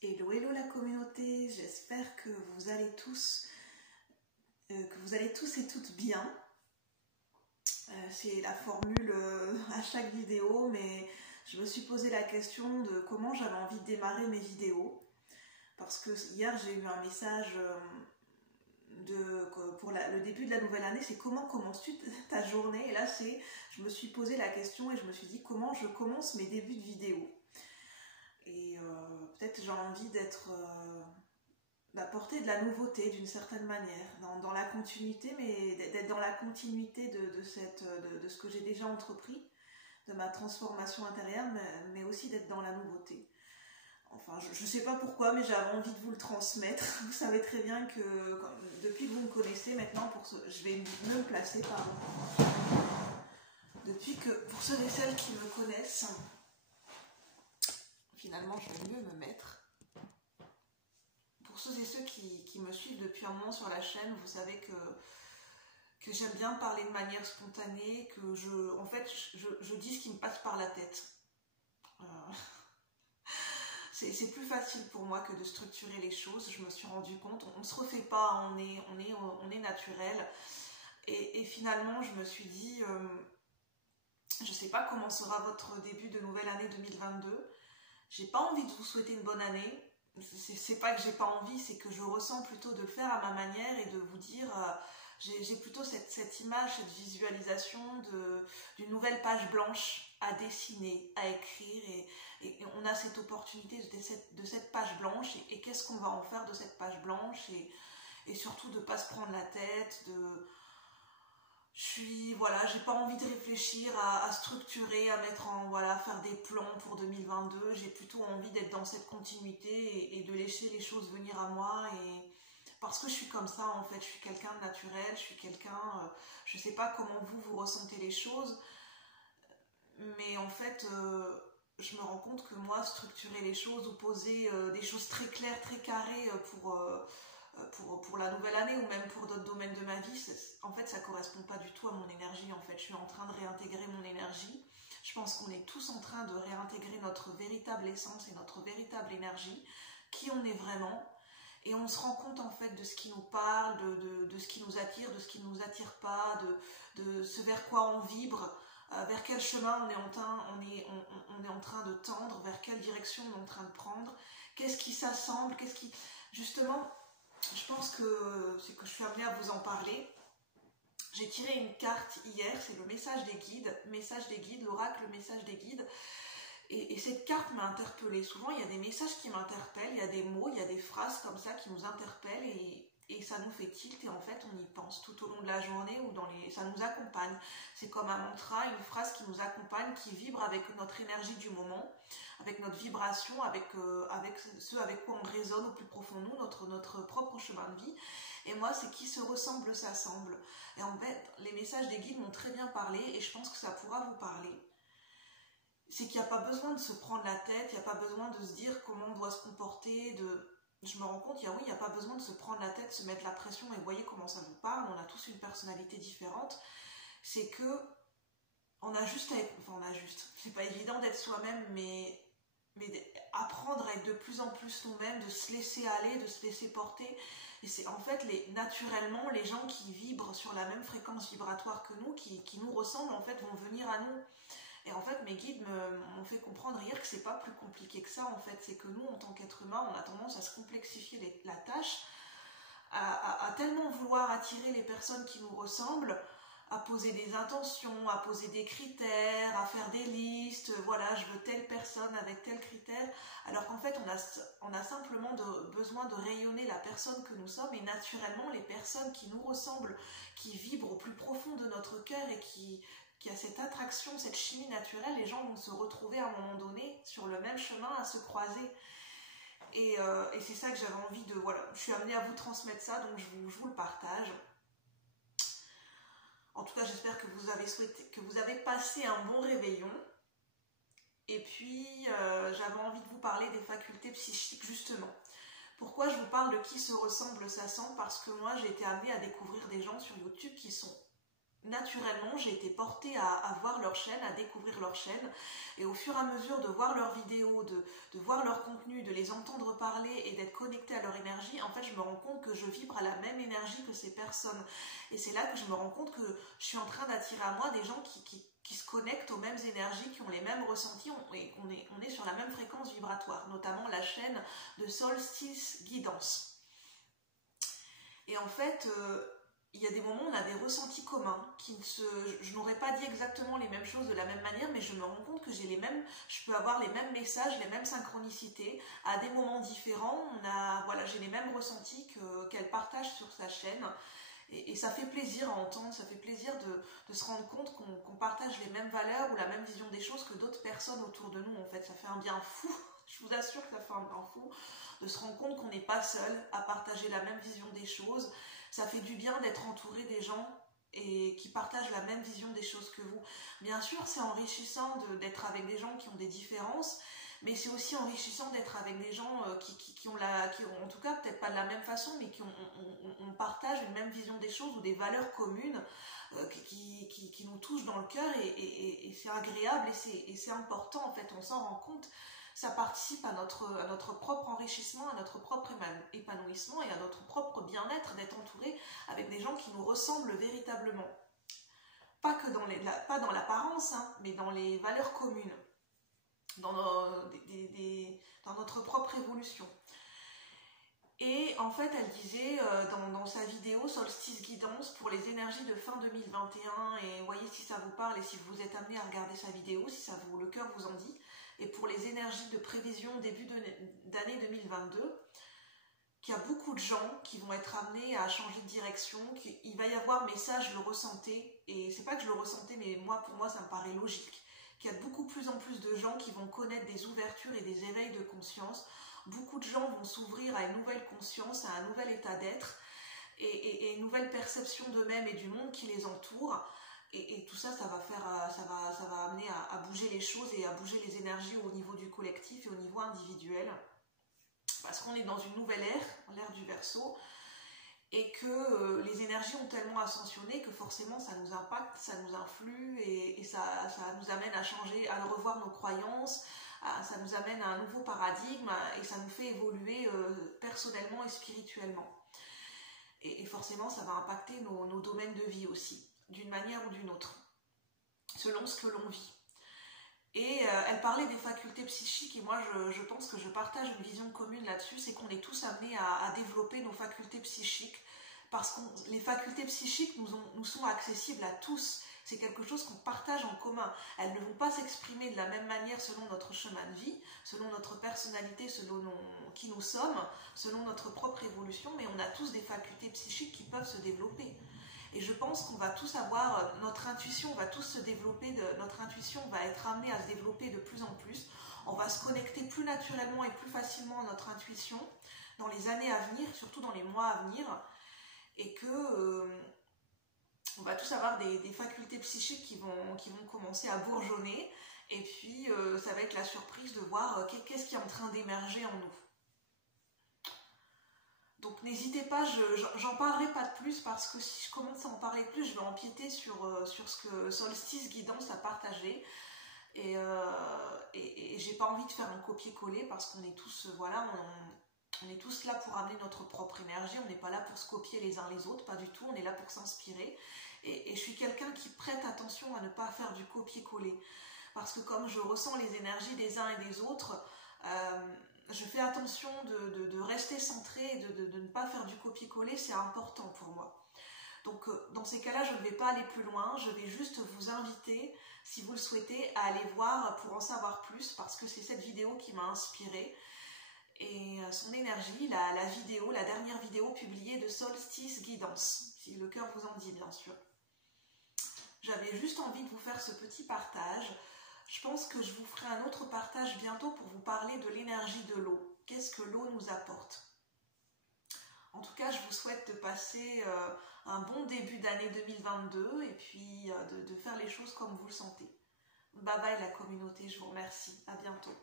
Hello, hello la communauté, j'espère que vous allez tous et toutes bien. C'est la formule à chaque vidéo, mais je me suis posé la question de comment j'avais envie de démarrer mes vidéos. Parce que hier j'ai eu un message pour le début de la nouvelle année, c'est comment commences-tu ta journée? Et là je me suis posé la question et je me suis dit comment je commence mes débuts de vidéo. Et peut-être j'ai envie d'apporter de la nouveauté d'une certaine manière, dans la continuité, mais d'être dans la continuité de ce que j'ai déjà entrepris, de ma transformation intérieure, mais aussi d'être dans la nouveauté. Enfin, je ne sais pas pourquoi, mais j'avais envie de vous le transmettre. Vous savez très bien que depuis que vous me connaissez maintenant, je vais mieux me placer, pardon. Pour ceux et celles qui me connaissent, finalement je vais mieux me mettre. Pour ceux et ceux qui me suivent depuis un moment sur la chaîne, vous savez que j'aime bien parler de manière spontanée, que je dis ce qui me passe par la tête. C'est plus facile pour moi que de structurer les choses, je me suis rendu compte. On ne se refait pas, on est naturel. Et finalement, je me suis dit, je ne sais pas comment sera votre début de nouvelle année 2022. J'ai pas envie de vous souhaiter une bonne année. C'est pas que j'ai pas envie, c'est que je ressens plutôt de le faire à ma manière et de vous dire, j'ai plutôt cette image, cette visualisation d'une nouvelle page blanche à dessiner, à écrire, et on a cette opportunité de cette page blanche, et qu'est-ce qu'on va en faire de cette page blanche, et surtout de ne pas se prendre la tête, j'ai pas envie de réfléchir à structurer, à faire des plans pour 2022. J'ai plutôt envie d'être dans cette continuité et de laisser les choses venir à moi. Et parce que je suis comme ça en fait, je suis quelqu'un de naturel, je sais pas comment vous ressentez les choses, mais en fait, je me rends compte que moi, structurer les choses ou poser des choses très claires, très carrées pour la nouvelle année ou même pour d'autres domaines de ma vie, en fait ça correspond pas du tout à mon énergie. En fait, je suis en train de réintégrer mon énergie. Je pense qu'on est tous en train de réintégrer notre véritable essence et notre véritable énergie, qui on est vraiment, et on se rend compte en fait de ce qui nous parle, de ce qui nous attire, de ce qui ne nous attire pas, de ce vers quoi on vibre, vers quel chemin on est en train de tendre, vers quelle direction on est en train de prendre, qu'est-ce qui s'assemble, justement. Je pense que c'est que je suis amenée à vous en parler. J'ai tiré une carte hier, c'est le message des guides, l'oracle message des guides. Et cette carte m'a interpellée. Souvent, il y a des messages qui m'interpellent, il y a des mots, il y a des phrases comme ça qui nous interpellent et ça nous fait tilt. Et en fait, on y pense tout au long de la journée ou ça nous accompagne. C'est comme un mantra, une phrase qui nous accompagne, qui vibre avec notre énergie du moment, avec notre vibration, avec ce avec quoi on résonne au plus profond de nous, notre propre chemin de vie. Et moi, c'est qui se ressemble, s'assemble. Et en fait, les messages des guides m'ont très bien parlé et je pense que ça pourra vous parler. C'est qu'il n'y a pas besoin de se prendre la tête, il n'y a pas besoin de se dire comment on doit se comporter, je me rends compte, il n'y a pas besoin de se prendre la tête, se mettre la pression, et vous voyez comment ça vous parle, on a tous une personnalité différente. C'est que c'est pas évident d'être soi-même, mais apprendre à être de plus en plus nous-mêmes, de se laisser aller, de se laisser porter. Et c'est en fait naturellement les gens qui vibrent sur la même fréquence vibratoire que nous, qui nous ressemblent, en fait vont venir à nous. Et en fait, mes guides m'ont fait comprendre hier que c'est pas plus compliqué que ça, en fait. C'est que nous, en tant qu'être humain, on a tendance à se complexifier la tâche, à tellement vouloir attirer les personnes qui nous ressemblent, à poser des intentions, à poser des critères, à faire des listes. Voilà, je veux telle personne avec tel critère. Alors qu'en fait, on a simplement besoin de rayonner la personne que nous sommes. Et naturellement, les personnes qui nous ressemblent, qui vibrent au plus profond de notre cœur et qui a cette attraction, cette chimie naturelle, les gens vont se retrouver à un moment donné sur le même chemin, à se croiser. Et c'est ça que j'avais envie de... Voilà, je suis amenée à vous transmettre ça, donc je vous le partage. En tout cas, j'espère que vous avez passé un bon réveillon. Et puis, j'avais envie de vous parler des facultés psychiques, justement. Pourquoi je vous parle de qui se ressemble, s'assemble? Parce que moi, j'ai été amenée à découvrir des gens sur YouTube qui sont naturellement, j'ai été portée à voir leur chaîne, à découvrir leur chaîne, et au fur et à mesure de voir leurs vidéos, de voir leur contenu, de les entendre parler et d'être connectée à leur énergie, en fait, je me rends compte que je vibre à la même énergie que ces personnes. Et c'est là que je me rends compte que je suis en train d'attirer à moi des gens qui se connectent aux mêmes énergies, qui ont les mêmes ressentis, et on est sur la même fréquence vibratoire, notamment la chaîne de Solstice Guidance. Et en fait, il y a des moments où on a des ressentis communs, je n'aurais pas dit exactement les mêmes choses de la même manière, mais je me rends compte que je peux avoir les mêmes messages, les mêmes synchronicités, à des moments différents, voilà, j'ai les mêmes ressentis qu'elle partage sur sa chaîne. Et ça fait plaisir à entendre, ça fait plaisir de se rendre compte qu'on partage les mêmes valeurs ou la même vision des choses que d'autres personnes autour de nous. En fait, ça fait un bien fou, je vous assure que ça fait un bien fou, de se rendre compte qu'on n'est pas seul à partager la même vision des choses. Ça fait du bien d'être entouré des gens qui partagent la même vision des choses que vous. Bien sûr, c'est enrichissant d'être avec des gens qui ont des différences, mais c'est aussi enrichissant d'être avec des gens qui ont en tout cas peut-être pas de la même façon, mais on partage une même vision des choses ou des valeurs communes qui nous touchent dans le cœur, et c'est agréable et c'est important, en fait, on s'en rend compte. Ça participe à notre propre enrichissement, à notre propre épanouissement et à notre propre bien-être d'être entouré avec des gens qui nous ressemblent véritablement. Pas dans l'apparence, hein, mais dans les valeurs communes, dans notre propre évolution. Et en fait, elle disait dans sa vidéo Solstice Guidance pour les énergies de fin 2021, et voyez si ça vous parle et si vous êtes amené à regarder sa vidéo, si le cœur vous en dit, et pour les énergies de prévision début d'année 2022, qu'il y a beaucoup de gens qui vont être amenés à changer de direction, qu'il va y avoir, mais ça je le ressentais, et c'est pas que je le ressentais, mais pour moi ça me paraît logique, qu'il y a beaucoup plus en plus de gens qui vont connaître des ouvertures et des éveils de conscience. Beaucoup de gens vont s'ouvrir à une nouvelle conscience, à un nouvel état d'être, et une nouvelle perception d'eux-mêmes et du monde qui les entoure. Et tout ça, ça va amener à bouger les choses et à bouger les énergies au niveau du collectif et au niveau individuel. Parce qu'on est dans une nouvelle ère, l'ère du Verseau, et que les énergies ont tellement ascensionné que forcément ça nous impacte, ça nous influe, et ça nous amène à changer, à revoir nos croyances, ça nous amène à un nouveau paradigme, et ça nous fait évoluer personnellement et spirituellement. Et forcément ça va impacter nos domaines de vie aussi, d'une manière ou d'une autre, selon ce que l'on vit. Et elle parlait des facultés psychiques, et moi je pense que je partage une vision commune là-dessus, c'est qu'on est tous amenés à développer nos facultés psychiques, parce que les facultés psychiques nous sont accessibles à tous, c'est quelque chose qu'on partage en commun. Elles ne vont pas s'exprimer de la même manière selon notre chemin de vie, selon notre personnalité, selon qui nous sommes, selon notre propre évolution, mais on a tous des facultés psychiques qui peuvent se développer. Et je pense qu'on va tous avoir, notre intuition va tous se développer, notre intuition va être amenée à se développer de plus en plus. On va se connecter plus naturellement et plus facilement à notre intuition dans les années à venir, surtout dans les mois à venir, et que on va tous avoir des facultés psychiques qui vont commencer à bourgeonner, et puis ça va être la surprise de voir qu'est-ce qui est en train d'émerger en nous. Donc n'hésitez pas, j'en parlerai pas de plus, parce que si je commence à en parler plus, je vais empiéter sur ce que Solstice Guidance a partagé. Et j'ai pas envie de faire un copier-coller, parce qu'on est tous, voilà, on est tous là pour amener notre propre énergie, on n'est pas là pour se copier les uns les autres, pas du tout, on est là pour s'inspirer. Et je suis quelqu'un qui prête attention à ne pas faire du copier-coller, parce que comme je ressens les énergies des uns et des autres, je fais attention de rester centrée, de ne pas faire du copier-coller, c'est important pour moi. Donc dans ces cas-là, je ne vais pas aller plus loin, je vais juste vous inviter, si vous le souhaitez, à aller voir pour en savoir plus, parce que c'est cette vidéo qui m'a inspirée. Et son énergie, la dernière vidéo publiée de Solstice Guidance, si le cœur vous en dit bien sûr. J'avais juste envie de vous faire ce petit partage. Je pense que je vous ferai un autre partage bientôt pour vous parler de l'énergie de l'eau. Qu'est-ce que l'eau nous apporte? En tout cas, je vous souhaite de passer un bon début d'année 2022 et puis de faire les choses comme vous le sentez. Bye bye la communauté, je vous remercie. À bientôt.